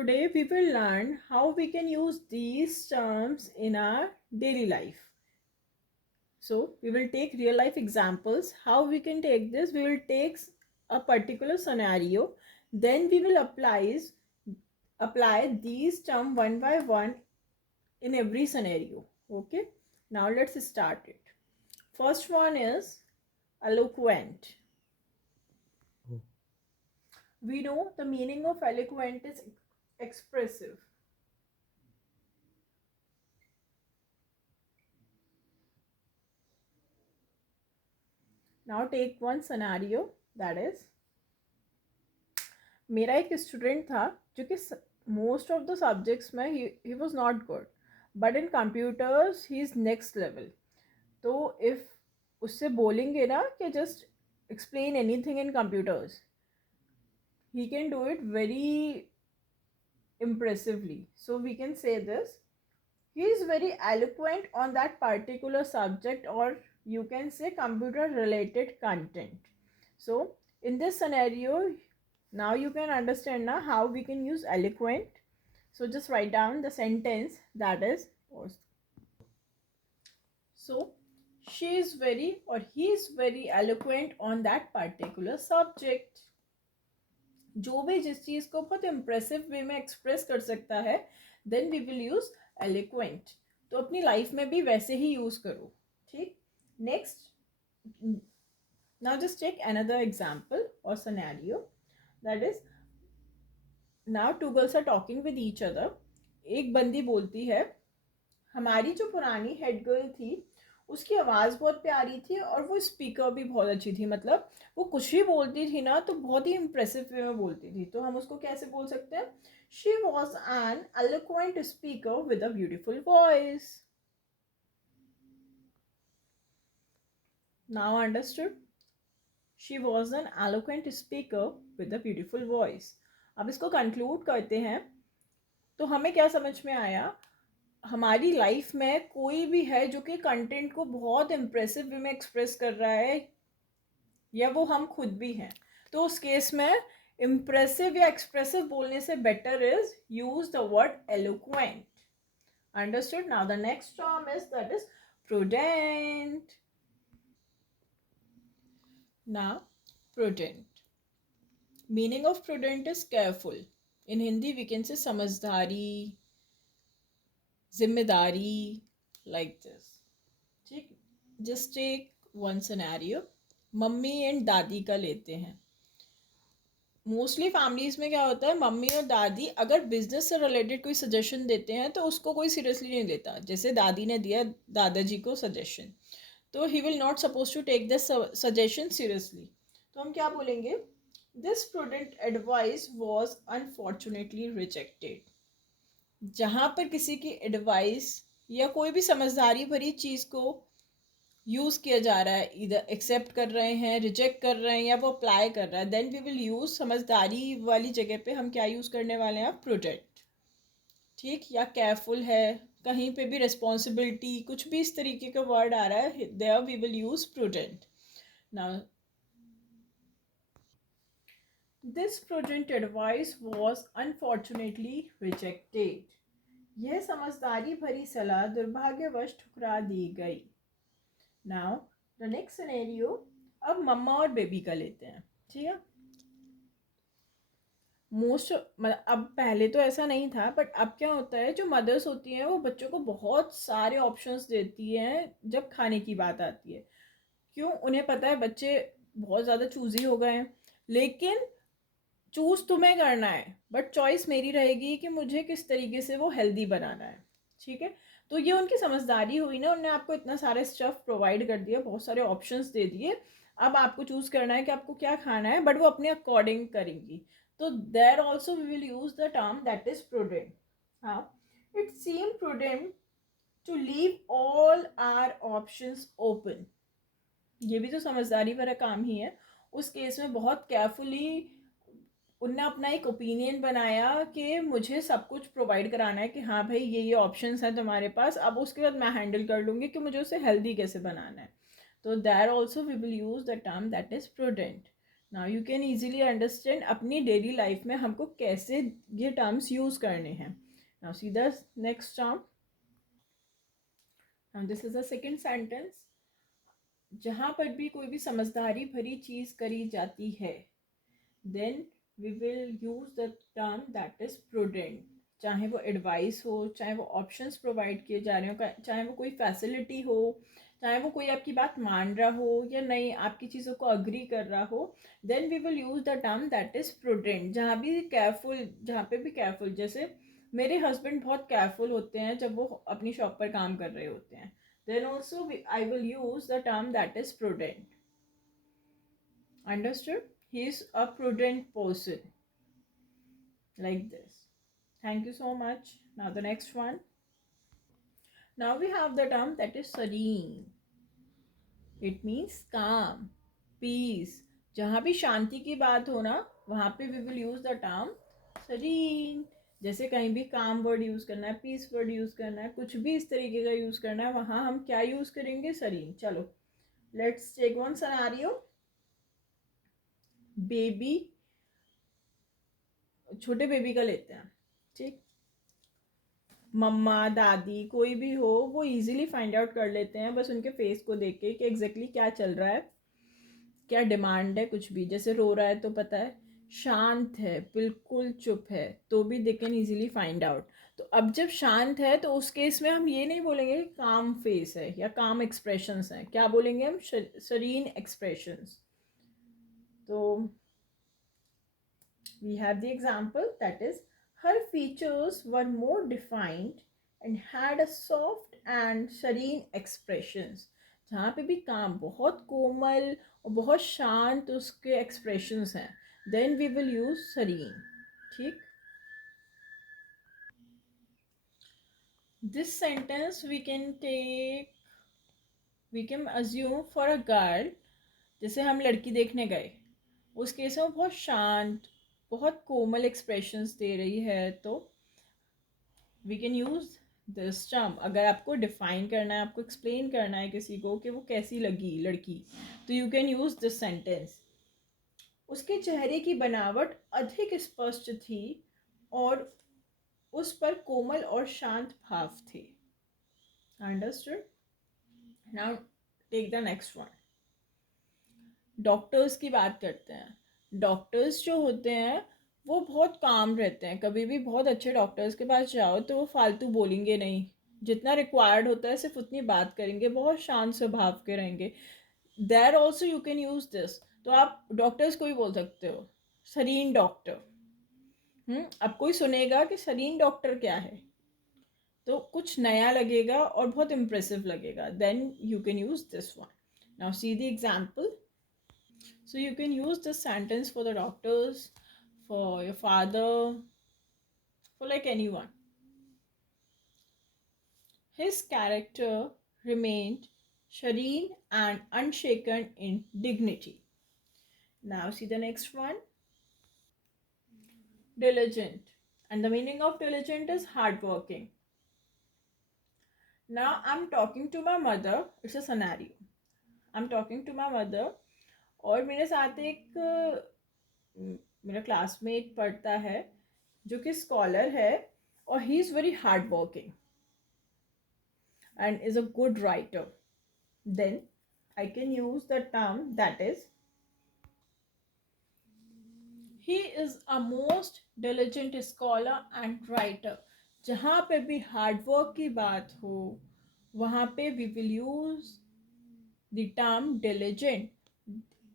Today we will learn how we can use these terms in our daily life. So we will take real life examples. How we can take this? We will take a particular scenario, then we will apply these terms one by one in every scenario. Okay, now let's start it. First one is eloquent. We know the meaning of eloquent is expressive. Now take one scenario, that is, मेरा एक student था जो कि most of the subjects में he was not good, but in computers he is next level. तो if उससे बोलेंगे ना कि just explain anything in computers, he can do it very impressively. So we can say this: he is very eloquent on that particular subject, or you can say computer related content. So in this scenario, now you can understand now how we can use eloquent. So just write down the sentence, that is, so she is very or he is very eloquent on that particular subject. जो भी जिस चीज़ को बहुत impressive वे में express कर सकता है, then we will use eloquent. तो अपनी लाइफ में भी वैसे ही यूज करो. ठीक. Next, now just take another example और scenario, that is, now two girls are talking with each other. एक बंदी बोलती है, हमारी जो पुरानी हेड गर्ल थी उसकी आवाज़ बहुत प्यारी थी और वो स्पीकर भी बहुत अच्छी थी. मतलब वो कुछ भी बोलती थी ना तो बहुत ही इम्प्रेसिव वे में बोलती थी. तो हम उसको कैसे बोल सकते हैं? She was an eloquent speaker with a beautiful voice. Now understood? She was an eloquent speaker with a beautiful voice. अब इसको कंक्लूड करते हैं. तो हमें क्या समझ में आया? हमारी लाइफ में कोई भी है जो कि कंटेंट को बहुत इम्प्रेसिव वे में एक्सप्रेस कर रहा है, या वो हम खुद भी हैं, तो उस केस में इम्प्रेसिव या एक्सप्रेसिव बोलने से better is use the word eloquent. Understood? Now the next term is, that is, prudent. Now prudent, meaning of prudent is careful. In Hindi we can say समझदारी, जिम्मेदारी, लाइक दिस. ठीक. Just take one scenario. Mummy and दादी का लेते हैं. Mostly families में क्या होता है, मम्मी और दादी अगर बिजनेस से रिलेटेड कोई सजेशन देते हैं तो उसको कोई सीरियसली नहीं लेता. जैसे दादी ने दिया दादाजी को सजेशन, तो he will not suppose to take this suggestion seriously. तो हम क्या बोलेंगे? This prudent advice was unfortunately rejected. जहाँ पर किसी की एडवाइस या कोई भी समझदारी भरी चीज़ को यूज़ किया जा रहा है, इधर एक्सेप्ट कर रहे हैं, रिजेक्ट कर रहे हैं, या वो अप्लाई कर रहा है, देन वी विल यूज़, समझदारी वाली जगह पे हम क्या यूज़ करने वाले हैं? प्रोटेक्ट. ठीक. या केयरफुल है, कहीं पे भी रिस्पॉन्सिबिलिटी, कुछ भी इस तरीके का वर्ड आ रहा है, there we will use prudent. Now this prudent advice was unfortunately rejected. यह समझदारी भरी सलाह दुर्भाग्यवश ठुकरा दी गई. नाउ द नेक्स्ट सिनेरियो, अब मम्मा और बेबी का लेते हैं. ठीक है. मोस्ट अब पहले तो ऐसा नहीं था, बट अब क्या होता है, जो मदर्स होती हैं वो बच्चों को बहुत सारे ऑप्शंस देती हैं जब खाने की बात आती है. क्यों? उन्हें पता है बच्चे बहुत ज़्यादा चूजी हो गए हैं, लेकिन चूज़ तुम्हें करना है, बट चॉइस मेरी रहेगी कि मुझे किस तरीके से वो हेल्दी बनाना है. ठीक है. तो ये उनकी समझदारी हुई ना, उन्होंने आपको इतना सारे स्टफ़ प्रोवाइड कर दिया, बहुत सारे ऑप्शंस दे दिए. अब आपको चूज़ करना है कि आपको क्या खाना है, बट वो अपने अकॉर्डिंग करेंगी. तो there also we will use the term that is prudent. हाँ, it seem prudent to leave all our options open. ये भी तो समझदारी भरा काम ही है. उस केस में बहुत केयरफुली उनने अपना एक ओपिनियन बनाया कि मुझे सब कुछ प्रोवाइड कराना है, कि हाँ भाई ये ऑप्शंस हैं तुम्हारे पास, अब उसके बाद मैं हैंडल कर लूँगी कि मुझे उसे हेल्दी कैसे बनाना है. तो there also we will use the term that is prudent. Now you can easily understand अपनी डेली लाइफ में हमको कैसे ये टर्म्स यूज करने हैं. Now see the next term. Now this is the second sentence. जहाँ पर भी कोई भी समझदारी भरी चीज करी जाती है, then we will use the term that is prudent. चाहे वो एडवाइस हो, चाहे वो ऑप्शंस प्रोवाइड किए जा रहे हो, चाहे वो कोई फैसिलिटी हो, चाहे वो कोई आपकी बात मान रहा हो या नहीं आपकी चीज़ों को अग्री कर रहा हो, then we will use the term that is prudent. जहाँ पे भी केयरफुल, जैसे मेरे हस्बैंड बहुत केयरफुल होते हैं जब वो अपनी शॉप पर काम कर रहे होते हैं, then also I will use the term that is prudent. Understood? He is a prudent person. Like this. Thank you so much. Now the next one. Now we have the term that is serene. It means calm, peace. जहाँ भी शांति की बात हो ना, वहाँ पे we will use the term serene. जैसे कहीं भी काम वर्ड यूज करना है, पीस वर्ड यूज करना है, कुछ भी इस तरीके का यूज करना है, वहाँ हम क्या यूज करेंगे? सरीन. चलो, let's take one scenario. Baby, छोटे बेबी का लेते हैं, ठीक. मम्मा, दादी, कोई भी हो, वो इजीली फाइंड आउट कर लेते हैं बस उनके फेस को देख के कि एग्जैक्टली क्या चल रहा है, क्या डिमांड है. कुछ भी, जैसे रो रहा है तो पता है, शांत है, बिल्कुल चुप है, तो भी they can easily find out. तो अब जब शांत है तो उस केस में हम ये नहीं बोलेंगे काम फेस है या काम एक्सप्रेशंस हैं. क्या बोलेंगे हम? सरीन एक्सप्रेशंस. तो we have the example that is, her features were more defined and had a soft and serene expressions. जहाँ पे भी काम बहुत कोमल और बहुत शांत उसके एक्सप्रेशंस हैं, then we will use serene. ठीक. This sentence we can assume for a girl. जैसे हम लड़की देखने गए, उस केस में वो बहुत शांत, बहुत कोमल एक्सप्रेशंस दे रही है, तो we can use this term. अगर आपको डिफाइन करना है, आपको एक्सप्लेन करना है किसी को कि वो कैसी लगी लड़की, तो you can use this sentence. उसके चेहरे की बनावट अधिक स्पष्ट थी और उस पर कोमल और शांत भाव थे. Understood? Now take the next one. Doctors की बात करते हैं. डॉक्टर्स जो होते हैं वो बहुत काम रहते हैं. कभी भी बहुत अच्छे डॉक्टर्स के पास जाओ तो वो फालतू बोलेंगे नहीं, जितना रिक्वायर्ड होता है सिर्फ उतनी बात करेंगे, बहुत शांत स्वभाव के रहेंगे. There also you can use this. तो आप डॉक्टर्स को ही बोल सकते हो सरीन डॉक्टर. अब कोई सुनेगा कि सरीन डॉक्टर क्या है, तो कुछ नया लगेगा और बहुत इम्प्रेसिव लगेगा. Then you can use this one. Now see the example. So you can use this sentence for the doctors, for your father, for like anyone. His character remained serene and unshaken in dignity. Now see the next one. Diligent. And the meaning of diligent is hardworking. Now I'm talking to my mother. It's a scenario. I'm talking to my mother और मेरे साथ एक मेरा classmate पढ़ता है जो कि scholar है, और he is very hard working and is a good writer. Then I can use the term that is, he is a most diligent scholar and writer. जहाँ पे भी हार्ड वर्क की बात हो, वहाँ पे we will use the term diligent.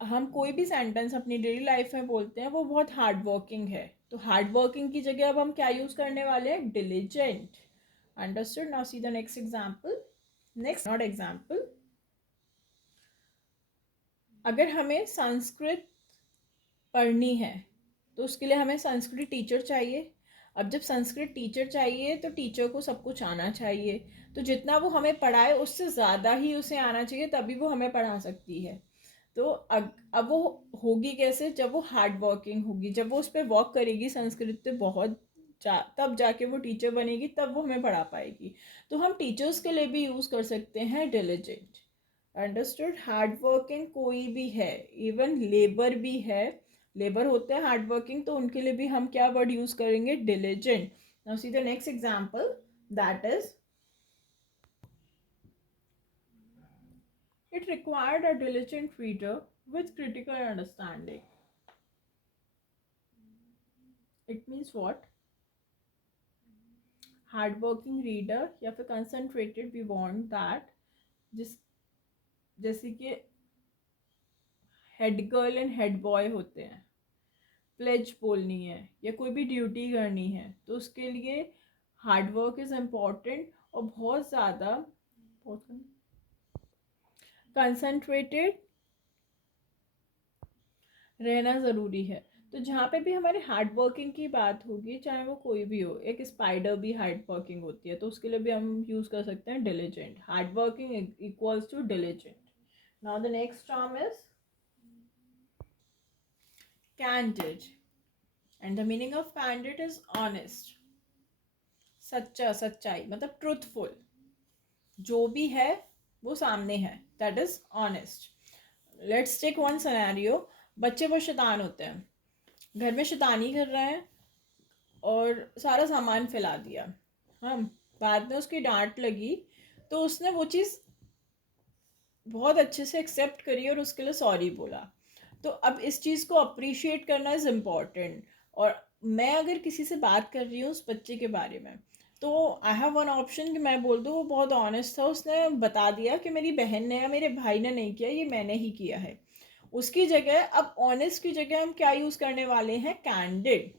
हम कोई भी सेंटेंस अपनी डेली लाइफ में बोलते हैं वो बहुत हार्ड वर्किंग है, तो हार्ड वर्किंग की जगह अब हम क्या यूज करने वाले हैं? Diligent. Understood? Now see the next example. Next not example. अगर हमें संस्कृत पढ़नी है तो उसके लिए हमें संस्कृत टीचर चाहिए. अब जब संस्कृत टीचर चाहिए तो टीचर को सब कुछ आना चाहिए, तो जितना वो हमें पढ़ाए उससे ज़्यादा ही उसे आना चाहिए, तभी वो हमें पढ़ा सकती है. तो अब वो होगी कैसे? जब वो हार्ड वर्किंग होगी, जब वो उस पर वर्क करेगी संस्कृत पे बहुत तब जाके वो टीचर बनेगी, तब वो हमें पढ़ा पाएगी. तो हम टीचर्स के लिए भी यूज़ कर सकते हैं डिलिजेंट. अंडरस्टूड? हार्ड वर्किंग कोई भी है, इवन लेबर भी है, लेबर होते हैं हार्ड वर्किंग, तो उनके लिए भी हम क्या वर्ड यूज करेंगे? Diligent. Now see the next example, that is it required a diligent reader with critical understanding. It means what? Hard working reader या फिर कंसंट्रेटेड, वी वांट दैट, जिस जैसे कि head girl and head boy होते हैं, pledge बोलनी है या कोई भी ड्यूटी करनी है, तो उसके लिए हार्ड वर्क इज इम्पॉर्टेंट और बहुत ज़्यादा कंसंट्रेटेड रहना ज़रूरी है. तो जहाँ पे भी हमारे हार्ड वर्किंग की बात होगी, चाहे वो कोई भी हो, एक स्पाइडर भी हार्ड वर्किंग होती है, तो उसके लिए भी हम यूज़ कर सकते हैं diligent. Hard working equals to diligent. Now the next term is candid, and the meaning of candid is honest. सच्चा, सच्चाई मतलब ट्रूथफुल, जो भी है वो सामने है, that is honest. Let's take one scenario. बच्चे बहुत शैतान होते हैं, घर में शैतानी कर रहे हैं और सारा सामान फैला दिया. हाँ, बाद में उसकी डांट लगी तो उसने वो चीज़ बहुत अच्छे से एक्सेप्ट करी और उसके लिए सॉरी बोला. तो अब इस चीज़ को अप्रिशिएट करना इज़ इम्पॉर्टेंट. और मैं अगर किसी से बात कर रही हूँ उस बच्चे के बारे में, तो आई हैव वन ऑप्शन कि मैं बोल दूँ वो बहुत ऑनेस्ट था, उसने बता दिया कि मेरी बहन ने या मेरे भाई ने नहीं किया, ये मैंने ही किया है. उसकी जगह अब ऑनेस्ट की जगह हम क्या यूज़ करने वाले हैं? Candid.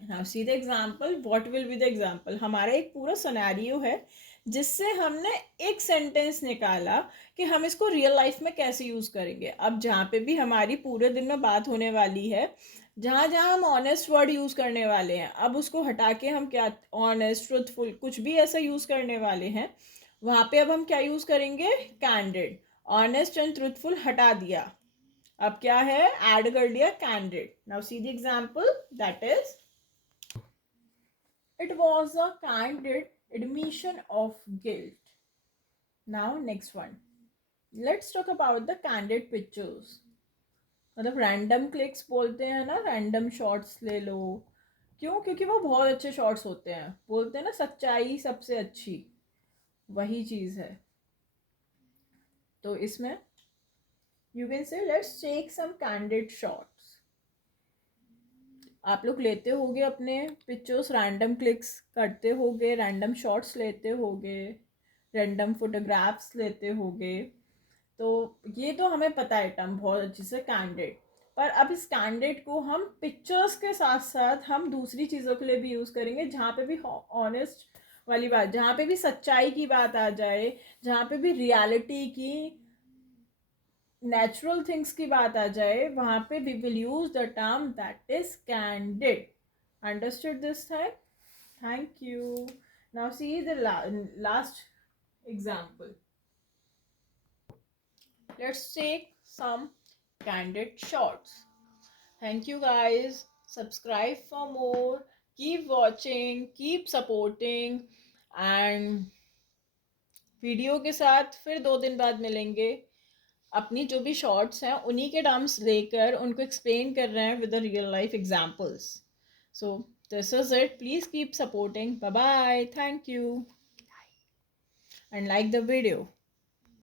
Now see the example. What will be the example? हमारा एक पूरा सिनेरियो है जिससे हमने एक सेंटेंस निकाला कि हम इसको रियल लाइफ में कैसे यूज़ करेंगे. अब जहाँ पे भी हमारी पूरे दिन में बात होने वाली है, जहाँ जहाँ हम ऑनेस्ट वर्ड यूज़ करने वाले हैं, अब उसको हटा के हम क्या ऑनेस्ट, ट्रुथफुल, कुछ भी ऐसा यूज़ करने वाले हैं, वहाँ पे अब हम क्या यूज़ करेंगे? कैंडिड. ऑनेस्ट एंड ट्रुथफुल हटा दिया, अब क्या है? ऐड कर दिया candid. Now see the example, that is it was a candid admission of guilt. Now next one, let's talk about the candid pictures. मतलब रैंडम क्लिक्स बोलते हैं ना, रैंडम शॉट्स ले लो. क्यों? क्योंकि वो बहुत अच्छे शॉट्स होते हैं. बोलते हैं ना सच्चाई सबसे अच्छी, वही चीज़ है. तो इसमें you can say let's take some candid shots. आप लोग लेते होगे अपने पिक्चर्स, रैंडम क्लिक्स करते होगे, रैंडम शॉट्स लेते होगे, रैंडम फोटोग्राफ्स लेते होगे. तो ये तो हमें पता है टर्म बहुत अच्छे से, कैंडिड. पर अब इस कैंडिड को हम पिक्चर्स के साथ साथ हम दूसरी चीज़ों के लिए भी यूज़ करेंगे, जहाँ पे भी ऑनेस्ट वाली बात, जहाँ पे भी सच्चाई की बात आ जाए, जहाँ पे भी रियलिटी की, नेचुरल थिंग्स की बात आ जाए, वहाँ पे we will use the term that is candid. Understood this time? Thank you. Now see the last example. Let's take some candid shots. Thank you guys. Subscribe for more. Keep watching, keep supporting, and video के साथ फिर 2 दिन बाद मिलेंगे. अपनी जो भी shorts हैं उन्हीं के टर्म्स लेकर उनको एक्सप्लेन कर रहे हैं with the real life examples. So this is it. Please keep supporting. Bye bye. Thank you and like the video.